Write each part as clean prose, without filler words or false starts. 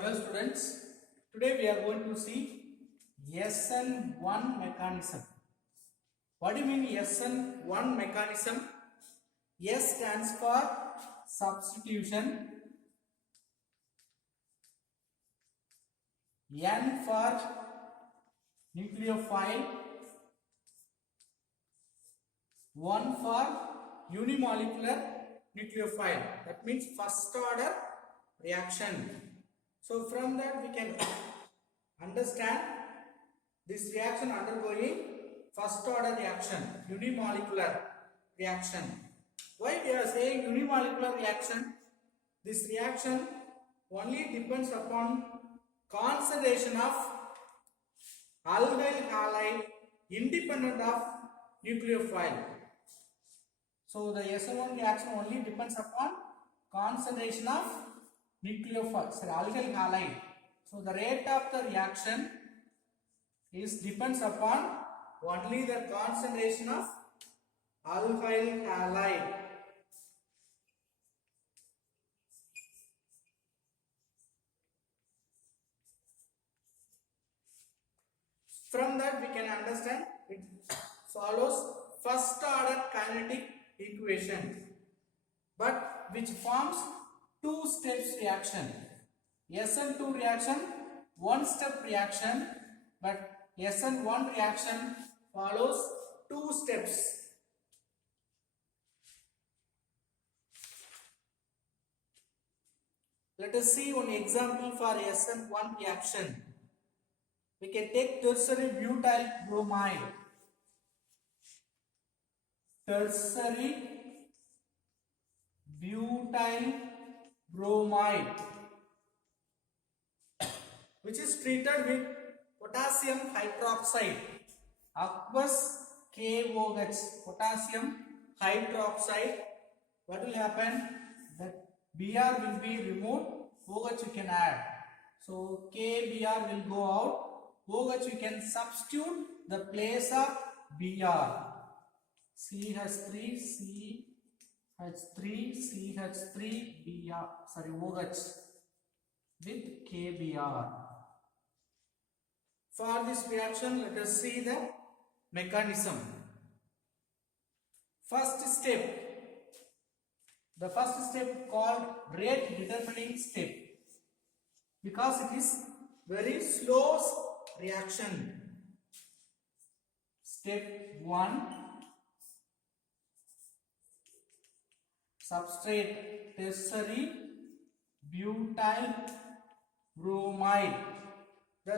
Hello students, today we are going to see SN1 mechanism. What do you mean SN1 mechanism? S stands for substitution, N for nucleophile, 1 for unimolecular nucleophile. That means first order reaction. So from that we can understand this reaction undergoing first order reaction, unimolecular reaction. Why we are saying unimolecular reaction? This reaction only depends upon concentration of alkyl halide independent of nucleophile. So the SN1 reaction only depends upon concentration of nucleophile, alkyl halide. So the rate of the reaction depends upon only the concentration of alkyl halide. From that we can understand it follows first order kinetic equation, but which forms two steps reaction. SN2 reaction, one step reaction, but SN1 reaction follows two steps. Let us see one example for SN1 reaction. We can take tertiary butyl bromide. Tertiary butyl bromide, which is treated with potassium hydroxide, aqueous KOH, potassium hydroxide. What will happen? That Br will be removed, OH you can add. So KBr will go out, OH you can substitute the place of Br. CH3, CH3, CH3, OH with KBr. For this reaction, let us see the mechanism. First step. The first step called rate determining step, because it is very slow reaction. Step 1. Substrate tertiary butyl bromide. The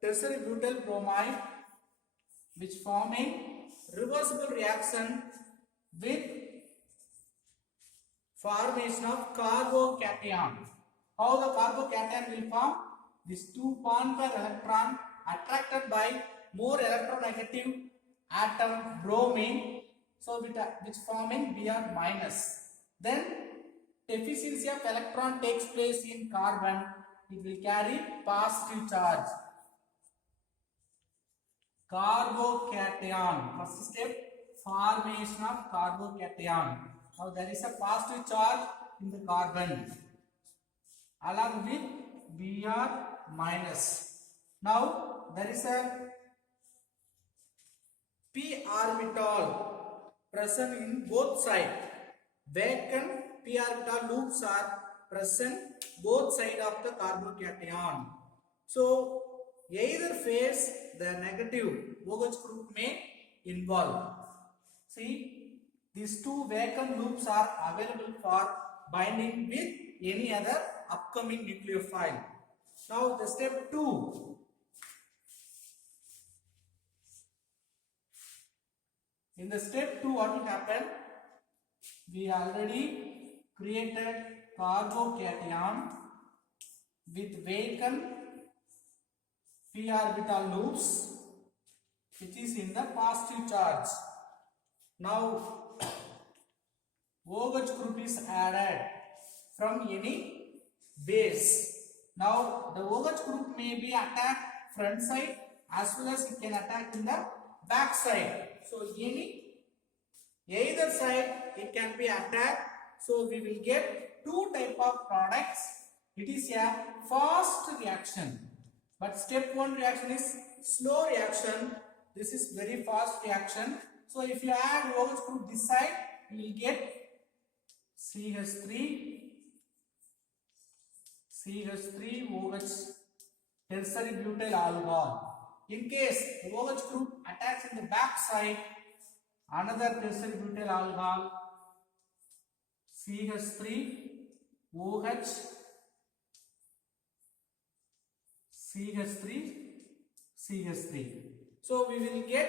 tertiary butyl bromide which forming reversible reaction with formation of carbocation. How the carbocation will form? These two bond pair electron attracted by more electronegative atom bromine, so which forming Br minus. Then deficiency of electron takes place in carbon. It will carry positive charge. Carbocation. First step, formation of carbocation. Now there is a positive charge in the carbon along with Br minus. Now there is a p orbital present in both sides. Vacant p orbital loops are present both sides of the carbocation. So either phase the negative OH group may involve. See, these two vacant loops are available for binding with any other upcoming nucleophile. Now the step 2. In the step 2, what will happen? We already created carbocation with vacant p orbital loops, which is in the positive charge. Now OH group is added from any base. Now the OH group may be attacked front side as well as it can attack in the back side. So either side it can be attacked. So we will get two type of products. it is a fast reaction. But step 1 reaction is slow reaction. This is very fast reaction. So if you add OH group this side, you will get CH3OH tertiary butyl alcohol. In case OH group attacks in the back side, another tertiary butyl alcohol, CH3OH, CH3. So we will get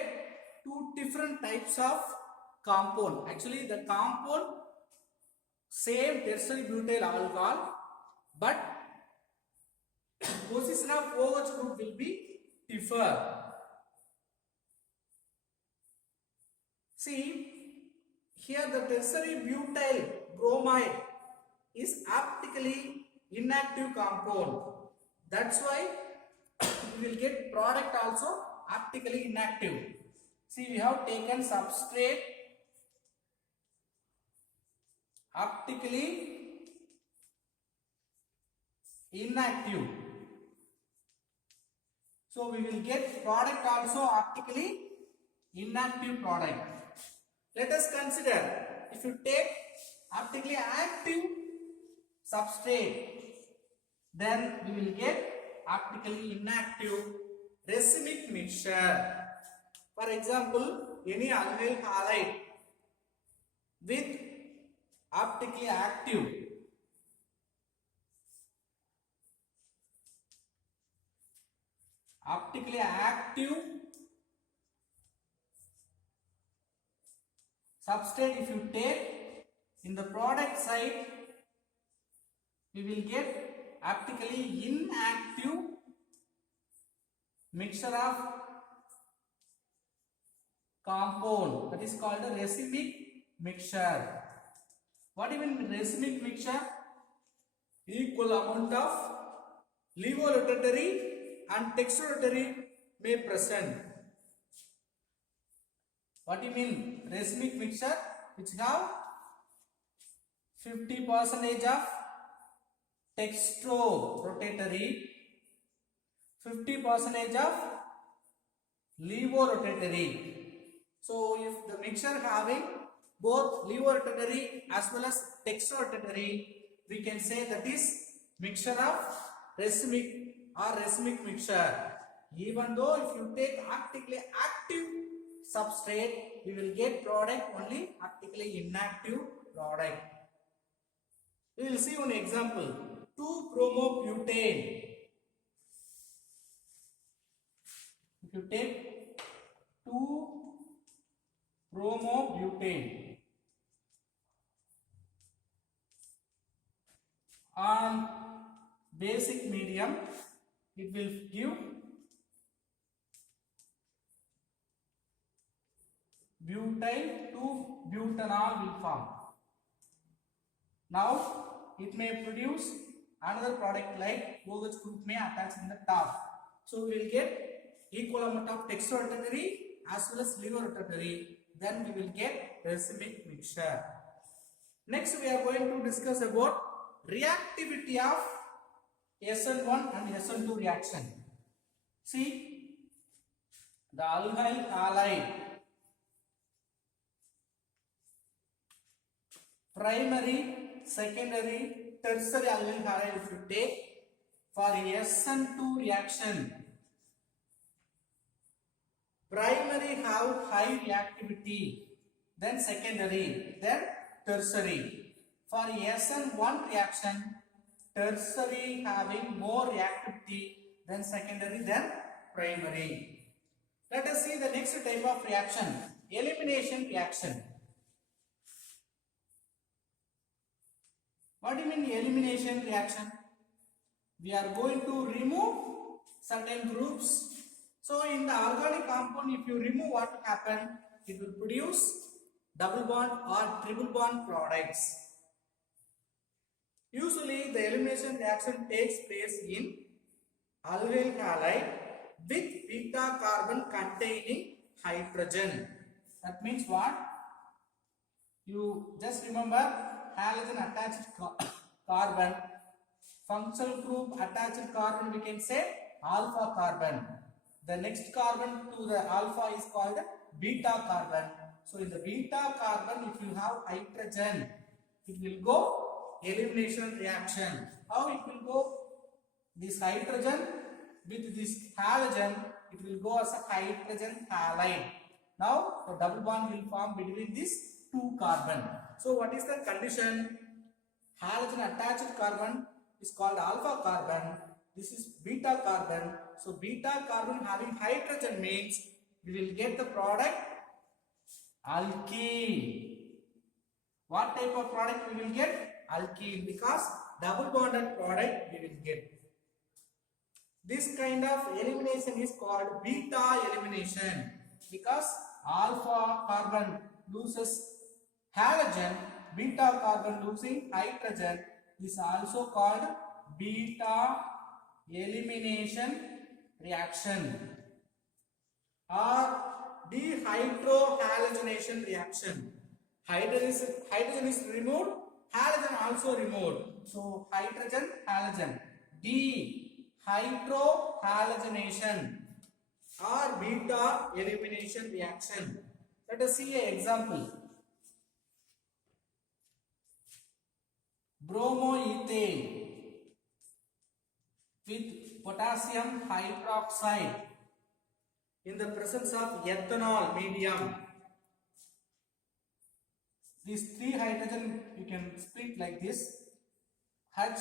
two different types of compound. Actually the compound same tertiary butyl alcohol, but position of OH group will be differ. See here the tertiary butyl bromide is optically inactive compound. That's why we will get product also optically inactive. See, we have taken substrate optically inactive. So we will get product also optically inactive product. Let us consider if you take optically active substrate, then we will get optically inactive racemic mixture. For example, any alkyl halide with optically active substrate, if you take in the product side, we will get optically inactive mixture of compound, that is called a racemic mixture. What do you mean racemic mixture? Equal amount of levorotatory and texturatory may present. What do you mean racemic mixture? Which have 50% of texturotatory, 50% of levorotatory. So if the mixture having both levorotatory as well as texturotatory, we can say that is mixture of racemic or racemic mixture. Even though if you take optically active substrate, we will get product only optically inactive product. We will see one example. 2-bromobutane. If you take 2-bromobutane on basic medium, it will give butyl to butanol will form. Now it may produce another product like OH group may attach in the top. So we will get equal amount of texturotatory as well as levorotatory. Then we will get racemic mixture. Next we are going to discuss about reactivity of SN1 and SN2 reaction. See, the alkyl halide primary, secondary, tertiary alkyl halide if you take for SN2 reaction, primary have high reactivity, then secondary, then tertiary. For SN1 reaction, tertiary having more reactivity than secondary than primary. Let us see the next type of reaction, elimination reaction. What do you mean elimination reaction? We are going to remove certain groups. So in the organic compound, if you remove, what will happen? It will produce double bond or triple bond products. Usually the elimination reaction takes place in alkyl halide with beta carbon containing hydrogen. That means what? You just remember halogen attached carbon functional group attached carbon we can say alpha carbon. The next carbon to the alpha is called beta carbon. So in the beta carbon, if you have hydrogen, it will go elimination reaction. How it will go? This hydrogen with this halogen, it will go as a hydrogen halide. Now the double bond will form between these two carbon. So what is the condition? Halogen attached carbon is called alpha carbon. This is beta carbon. So beta carbon having hydrogen means we will get the product alkene. What type of product we will get? Alkene, because double bonded product we will get. This kind of elimination is called beta elimination, because alpha carbon loses halogen, beta carbon losing hydrogen. This is also called beta elimination reaction or dehydrohalogenation reaction. Hydrogen is removed, halogen also removed. So hydrogen, halogen, dehydrohalogenation or beta elimination reaction. Let us see an example. Bromoethane with potassium hydroxide in the presence of ethanol medium. These three hydrogen you can split like this. H,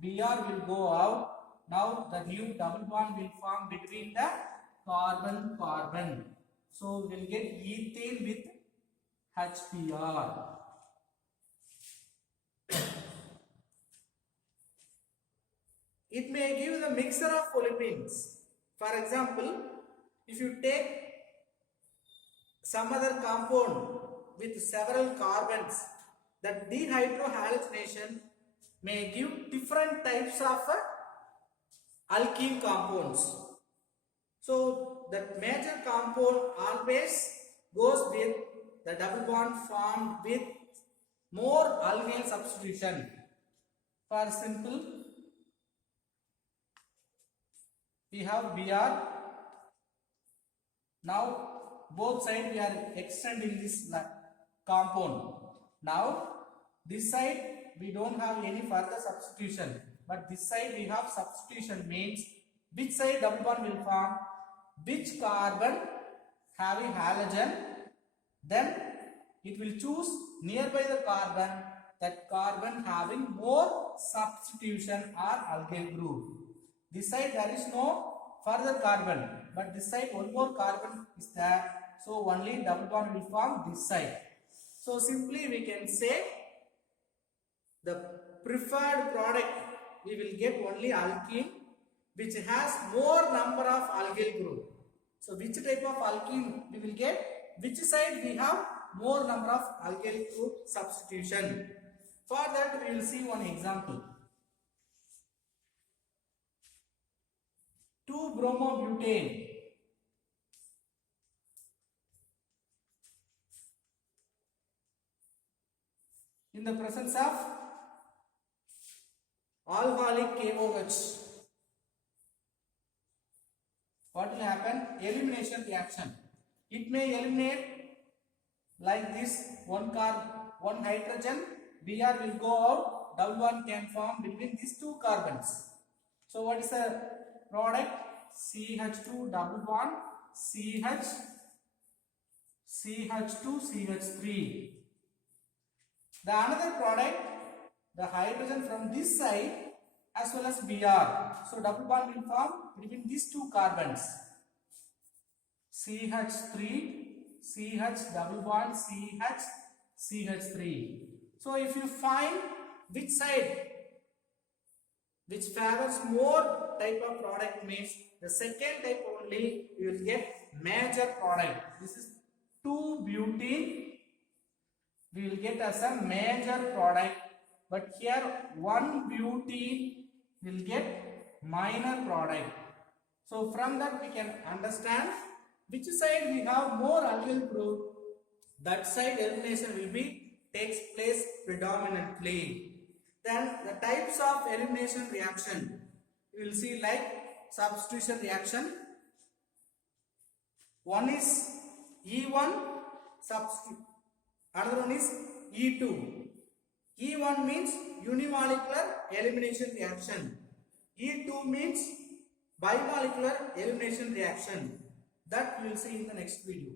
Br will go out. Now the new double bond will form between the carbon. So we will get ethane with HBr. It may give the mixture of olefins. For example, if you take some other compound with several carbons, that dehydrohalogenation may give different types of alkene compounds. So that major compound always goes with the double bond formed with more alkyl substitution. For simple, we have Br. Now both sides we are extending this compound. Now this side we don't have any further substitution, but this side we have substitution, means which side double bond will form, which carbon having halogen, then it will choose nearby the carbon, that carbon having more substitution or alkyl group. This side there is no further carbon, but this side one more carbon is there, so only double bond will form this side. So simply we can say the preferred product we will get only alkene which has more number of alkyl group. So which type of alkene we will get? Which side we have more number of alkyl group substitution. For that we will see one example. 2-bromobutane. In the presence of alcoholic KOH, what will happen? Elimination reaction. It may eliminate like this: one hydrogen, Br will go out, double bond can form between these two carbons. So what is the product? CH2 double bond CH, CH2 CH3. The another product, the hydrogen from this side as well as Br. So double bond will form between these two carbons. CH3, CH double bond CH, CH3. So if you find which side which favors more type of product, means the second type only you will get major product. This is 2-butene. We will get as a major product, but here 1-butene will get minor product. So from that we can understand which side we have more alkyl group, that side elimination will be takes place predominantly. Then the types of elimination reaction, you will see like substitution reaction. One is E1 substitute, another one is E2. E1 means unimolecular elimination reaction. E2 means bimolecular elimination reaction. That we will see in the next video.